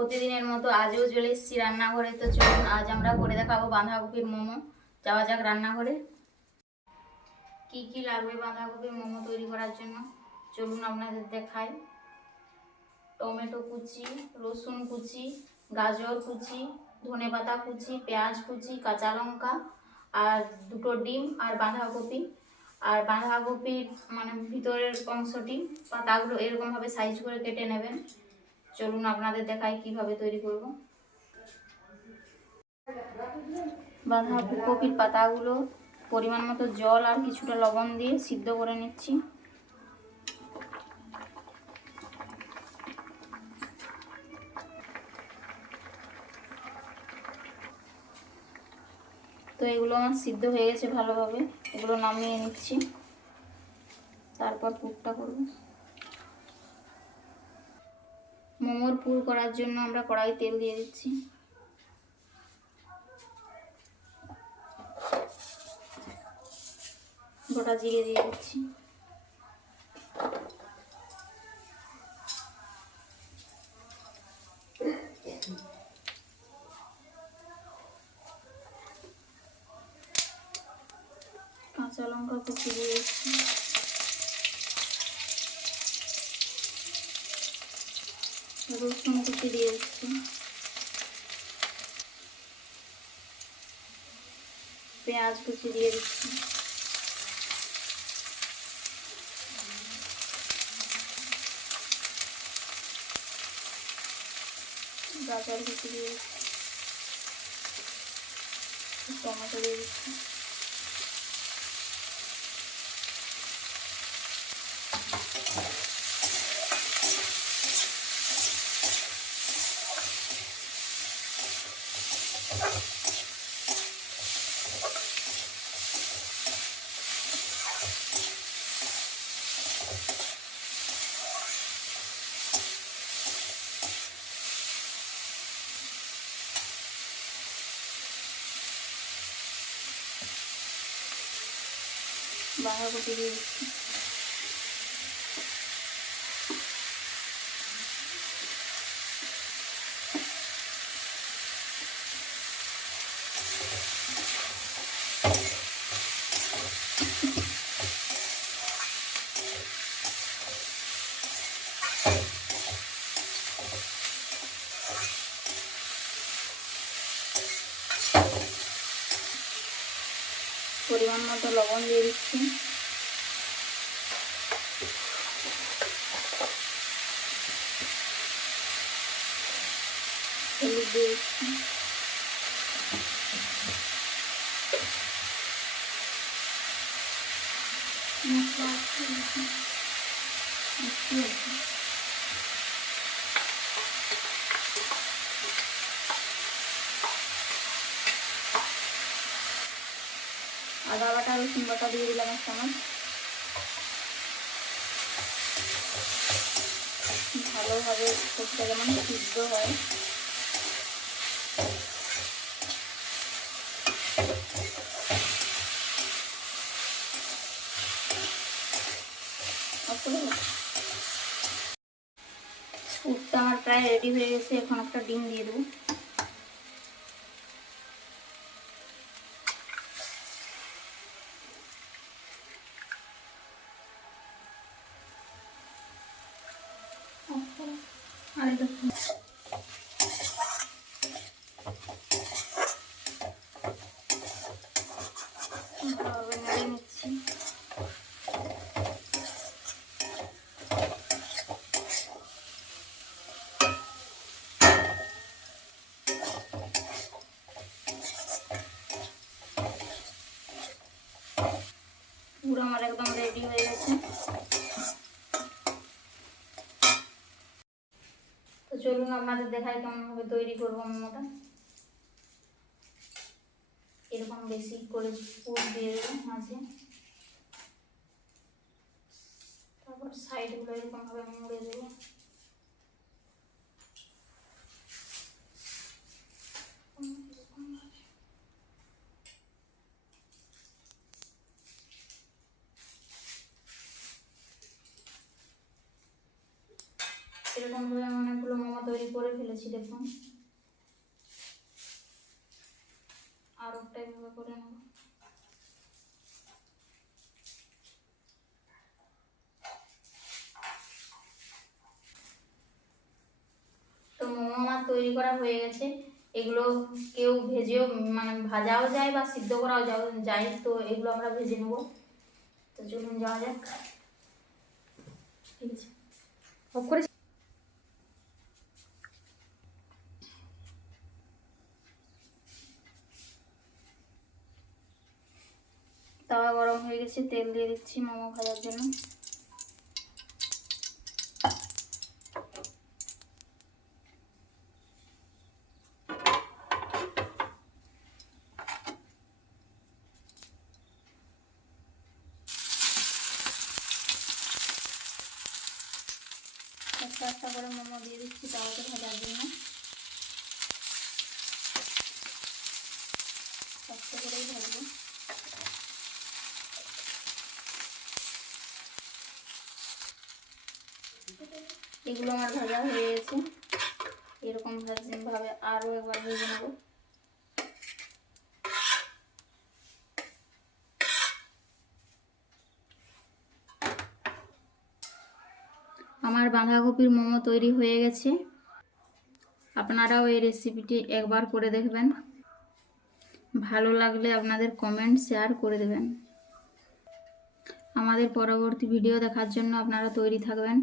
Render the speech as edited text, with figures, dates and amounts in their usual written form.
প্রতিদিনের মতো আজও চলে এসেছি রান্নাঘরে। তো চলুন আজ আমরা করে দেখাবো বাঁধাকপির মোমো। যাওয়া যাক রান্নাঘরে। কি কি লাগবে বাঁধাকপির মোমো তৈরি করার জন্য চলুন আপনাদের দেখাই। টমেটো কুচি, রসুন কুচি, গাজর কুচি, ধনেপাতা কুচি, পেঁয়াজ কুচি, কাঁচা লঙ্কা আর দুটো ডিম আর বাঁধাকপি। আর বাঁধাকপির মানে ভিতরের অংশটি পাতাগুলো এরকমভাবে সাইজ করে কেটে নেবেন। চলুন আপনাদের দেখাই কিভাবে তৈরি করব। বাঁধাকপির পাতাগুলো পরিমাণ মতো জল আর কিছুটা লবণ দিয়ে সিদ্ধ করে নিচ্ছি। তো এগুলো আমার সিদ্ধ হয়ে গেছে ভালোভাবে, এগুলো নামিয়ে নিচ্ছি। তারপর পুরটা করব। মোমোর পুর করার জন্য আমরা কড়াই তেল দিয়ে দিচ্ছি। গোটা জিরে দিয়ে দিচ্ছি। কাঁচা লঙ্কা কুচি দিয়ে দিচ্ছি। রসুন কুচি দিয়ে দিচ্ছি। পেঁয়াজ কুচি দিয়ে দিচ্ছি। গাজর কুচি দিয়ে দিচ্ছি। টমেটো দিয়ে দিচ্ছি। বাঁধাকপি দিয়ে দিচ্ছি। পরিমাণ মতো লবণ দিয়ে দিচ্ছি। হলুদ দিয়ে দিচ্ছি। আদা বাটা রসুন বাটা দিয়ে দিলাম এক চামচ। ভালোভাবে সবটা যেমন সিদ্ধ হয়। পুরটা আমার প্রায় রেডি হয়ে গেছে। এখন একটা ডিম দিয়ে দেবো। নেড়ে নিচ্ছি। পুরো আমার একদম রেডি হয়ে গেছে। তো চলুন আপনাদের দেখাই কেমন ভাবে তৈরি করবো মোমোটা। এরকম বেশি করে পুর দিয়ে দেবো মাঝে। তারপর সাইডগুলো এরকম ভাবে মুড়ে দেবো। এরকম ভাবে অনেকগুলো মোমো তৈরি করে ফেলেছি দেখুন, আর একটা এভাবে করে নেব। তো মোমো আমার তৈরি করা হয়ে গেছে। এগুলো কেউ ভেজেও মানে ভাজাও যায় বা সিদ্ধ করাও যায়। তো এগুলো আমরা ভেজে নেব। তো চলুন যাওয়া যাক। ঠিক আছে, অফ করে। তাওয়া গরম হয়ে গেছে, তেল দিয়ে দিচ্ছি মোমো ভাজার জন্য। একটা একটা করে মোমো দিয়ে দিচ্ছি তাওয়াতে ভাজার জন্য। কষ্ট করেই ভাজবো। এগুলো আমার ভাজা হয়ে গেছে। এরকম ভাবে আরও একবার ভেজে নেব। আমার বাঁধাকপির মোমো তৈরি হয়ে গেছে। আপনারাও এই রেসিপিটি একবার করে দেখবেন। ভালো লাগলে আপনাদের কমেন্ট শেয়ার করে দেবেন। আমাদের পরবর্তী ভিডিও দেখার জন্য আপনারা তৈরি থাকবেন।